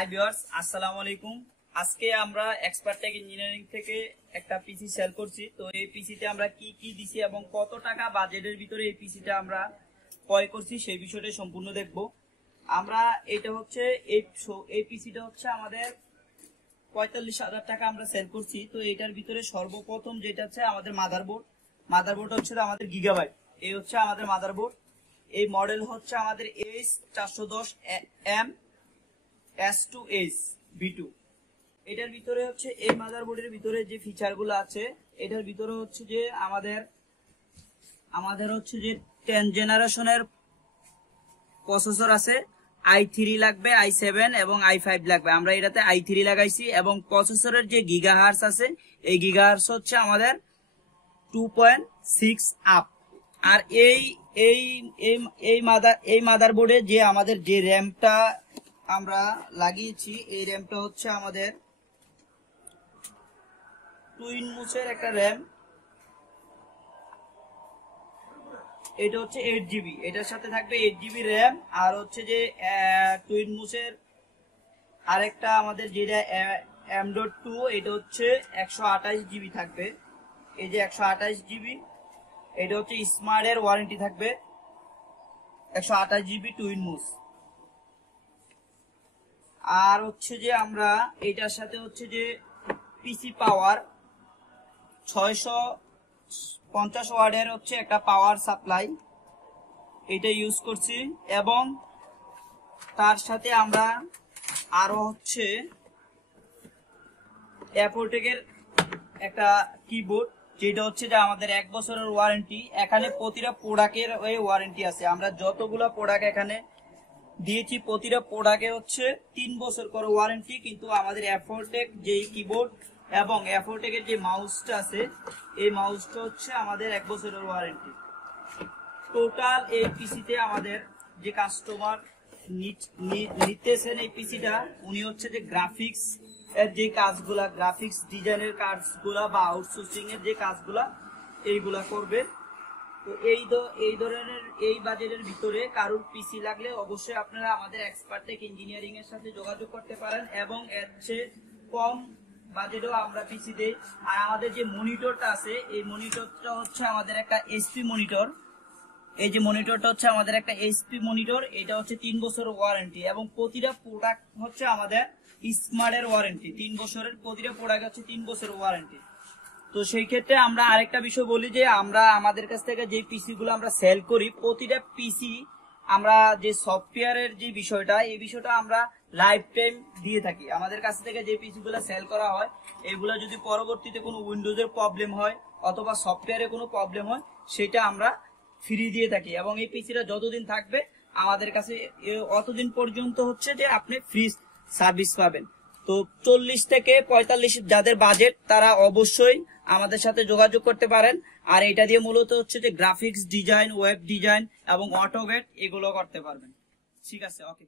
Hi viewers, আসসালামু আলাইকুম। আজকে আমরা এক্সপার্ট টেক ইঞ্জিনিয়ারিং থেকে একটা পিসি সেল করছি। তো এই পিসিতে আমরা কি কি দিছি এবং কত টাকা বাজেটের ভিতরে এই পিসিটা আমরা ক্রয় করছি সেই বিষয়টা সম্পূর্ণ দেখব। আমরা এটা হচ্ছে এই পিসিটা হচ্ছে আমাদের ৪৫,০০০ টাকা আমরা সেল করছি। তো এটার ভিতরে সর্বপ্রথম যেটা হচ্ছে আমাদের মাদারবোর্ড হচ্ছে আমাদের গিগাবাইট। এই হচ্ছে আমাদের মাদারবোর্ড। এই মডেল হচ্ছে আমাদের H410M S2H V2। এটার ভিতরে হচ্ছে এই মাদারবোর্ডের ভিতরে যে ফিচারগুলো আছে, এটার ভিতরে হচ্ছে যে আমাদের হচ্ছে যে 10 জেনারেশনের প্রসেসর আছে। i3 লাগবে, i7 এবং i5 লাগবে। আমরা এটাতে i3 লাগাইছি এবং প্রসেসরের যে গিগাহার্টজ আছে এই গিগাহার্টজ হচ্ছে আমাদের 2.6 আপ। আর এই মাদারবোর্ডে যে আমাদের যে র্যামটা আমরা লাগিয়েছি, এই র্যামটা হচ্ছে আমাদের টুইন মুসের একটা র্যাম। এটা হচ্ছে 8GB, এটার সাথে থাকবে 8GB র্যাম। আর হচ্ছে যে টুইন মুসের আরেকটা আমাদের যেটা M.2, এটা হচ্ছে 128GB থাকবে। এই যে 128GB, এটা হচ্ছে স্মার্টের ওয়ারেন্টি থাকবে 128GB টুইন মুস। আর হচ্ছে যে আমরা এটার সাথে হচ্ছে যে পিসি পাওয়ার 650 ওয়াটের হচ্ছে একটা পাওয়ার সাপ্লাই, এটা ইউজ করছি। এবং তার সাথে আমরা আরো হচ্ছে অ্যাপোটেকের একটা কিবোর্ড, যেটা হচ্ছে যে আমাদের 1 বছরের ওয়ারেন্টি। এখানে প্রতিটা প্রোডাক্টের ওয়ারেন্টি আছে। আমরা যতগুলো প্রোডাক্ট এখানে দিয়েছি প্রতিটা প্রোডাক্টে হচ্ছে 3 বছর করে ওয়ারেন্টি। কিন্তু আমাদের অ্যাপোটেক যে কিবোর্ড এবং অ্যাপোটেকের যে মাউসটা আছে, এই মাউসটা হচ্ছে আমাদের 1 বছরের ওয়ারেন্টি। টোটাল এই পিসিতে আমাদের যে কাস্টমার নিতেছেন এই পিসিটা, উনি হচ্ছে যে গ্রাফিক্স এর যে কাজগুলা, গ্রাফিক্স ডিজাইনের কাজগুলা বা আউটসোর্সিং এর যে কাজগুলা, এইগুলা করবে। তো এই ধরনের এই বাজেটের ভিতরে কারোর পিসি লাগলে অবশ্যই আপনারা আমাদের এক্সপার্ট টেক ইঞ্জিনিয়ারিং এর সাথে যোগাযোগ করতে পারেন এবং এর চেয়ে কম বাজেটেও আমরা পিসি দেই। আর আমাদের যে মনিটরটা আছে, এই মনিটরটা হচ্ছে আমাদের একটা এইচপি মনিটর। এই যে মনিটরটা হচ্ছে আমাদের একটা এইচপি মনিটর, এটা হচ্ছে 3 বছরের ওয়ারেন্টি এবং প্রতিটা প্রোডাক্ট হচ্ছে আমাদের স্মার্টের ওয়ারেন্টি 3 বছরের। প্রতিটা প্রোডাক্ট হচ্ছে 3 বছরের ওয়ারেন্টি। তো সেই ক্ষেত্রে আমরা আরেকটা বিষয় বলি যে আমরা আমাদের কাছ থেকে যে পিসি গুলো আমরা সেল করি, প্রতিটা পিসি আমরা যে সফটওয়্যারের যে বিষয়টা, এই বিষয়টা আমরা লাইফ টাইম দিয়ে থাকি। আমাদের কাছ থেকে যে পিসি গুলো সেল করা হয়, এগুলো যদি পরবর্তীতে কোনো উইন্ডোজের প্রবলেম হয় অথবা সফটওয়্যারে কোনো প্রবলেম হয়, সেটা আমরা ফ্রি দিয়ে থাকি। এবং এই পিসিটা যতদিন থাকবে আমাদের কাছে অতদিন পর্যন্ত হচ্ছে যে আপনি ফ্রি সার্ভিস পাবেন। তো 40 থেকে 45 যাদের বাজেট, তারা অবশ্যই আমাদের সাথে যোগাযোগ করতে পারেন। আর এটা দিয়ে মূলত হচ্ছে যে গ্রাফিক্স ডিজাইন, ওয়েব ডিজাইন এবং অটোগেট এগুলো করতে পারবেন। ঠিক আছে, ওকে।